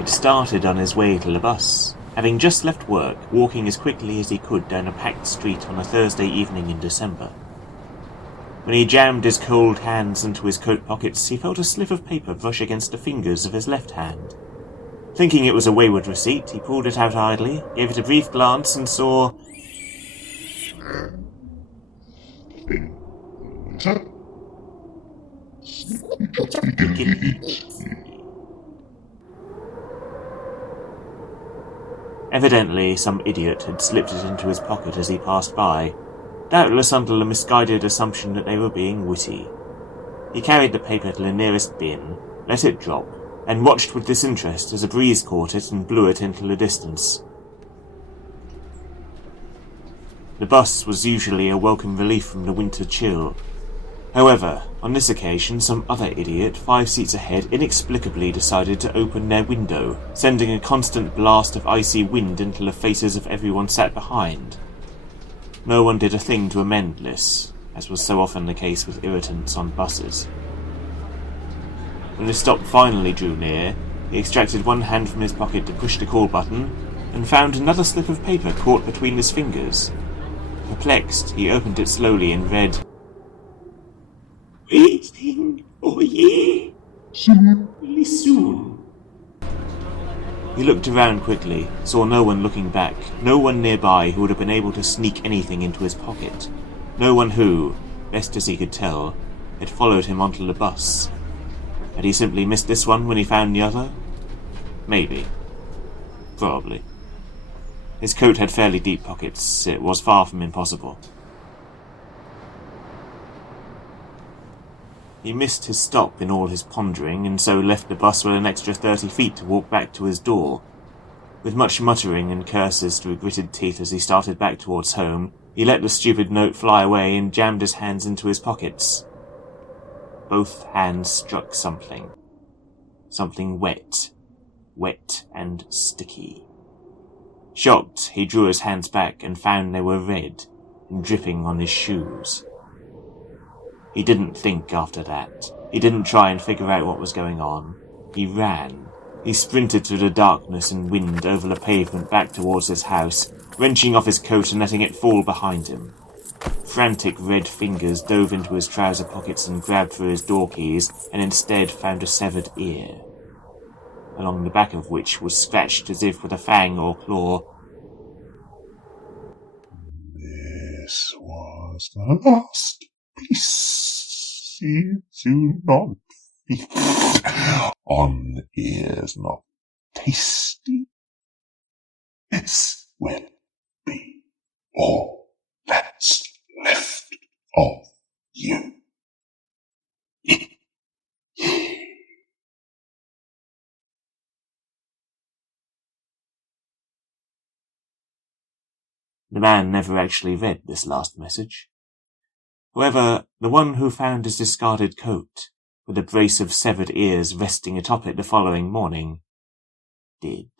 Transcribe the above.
It started on his way to the bus, having just left work, walking as quickly as he could down a packed street on a Thursday evening in December. When he jammed his cold hands into his coat pockets, he felt a slip of paper brush against the fingers of his left hand. Thinking it was a wayward receipt, he pulled it out idly, gave it a brief glance, and saw... Evidently, some idiot had slipped it into his pocket as he passed by, doubtless under the misguided assumption that they were being witty. He carried the paper to the nearest bin, let it drop, and watched with disinterest as a breeze caught it and blew it into the distance. The bus was usually a welcome relief from the winter chill. However, on this occasion, some other idiot 5 seats ahead inexplicably decided to open their window, sending a constant blast of icy wind into the faces of everyone sat behind. No one did a thing to amend this, as was so often the case with irritants on buses. When the stop finally drew near, he extracted one hand from his pocket to push the call button, and found another slip of paper caught between his fingers. Perplexed, he opened it slowly and read, "Waiting for ye. Soon. Really soon." He looked around quickly, saw no one looking back, no one nearby who would have been able to sneak anything into his pocket, no one who, best as he could tell, had followed him onto the bus. Had he simply missed this one when he found the other? Maybe. Probably. His coat had fairly deep pockets. It was far from impossible. He missed his stop in all his pondering, and so left the bus with an extra 30 feet to walk back to his door. With much muttering and curses through gritted teeth as he started back towards home, he let the stupid note fly away and jammed his hands into his pockets. Both hands struck something. Something wet. Wet and sticky. Shocked, he drew his hands back and found they were red and dripping on his shoes. He didn't think after that. He didn't try and figure out what was going on. He ran. He sprinted through the darkness and wind over the pavement back towards his house, wrenching off his coat and letting it fall behind him. Frantic red fingers dove into his trouser pockets and grabbed for his door keys, and instead found a severed ear, along the back of which was scratched as if with a fang or claw. This was the last piece. Do not feast on ears not tasty. This will be all that's left of you. The man never actually read this last message. However, the one who found his discarded coat, with a brace of severed ears resting atop it the following morning, did.